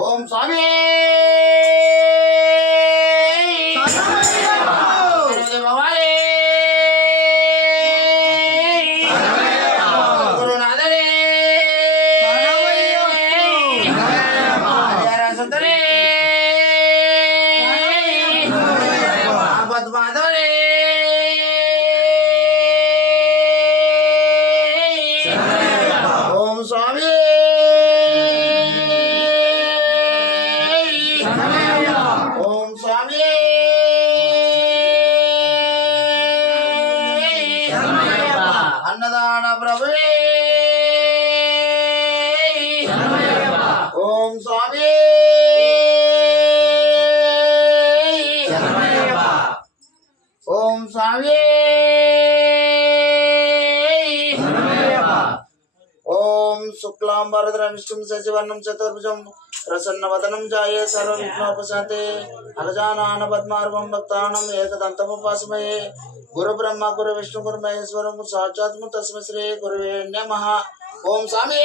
ఓం స్వామి అన్నదాన ప్రభువే ఓం స్వామి ఓం స్వామి ఓం శుక్లాం వరదరం విష్ణుం శశివర్ణం చతుర్భుజం ప్రసన్నవదనం జాయే సర్వవిఘ్నోపశాంతే అగజానన పద్మార్గం భక్తానం ఏకదంతముపాస్మయే గురు బ్రహ్మ గురు విష్ణు గురు మహేశ్వరం సాక్షాత్ము తస్మై శ్రీ గురువే నమః ఓం స్వామి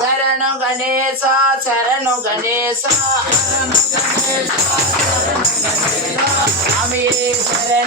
శరణు గణేశ శరణు గణేశ స్వామి శరణు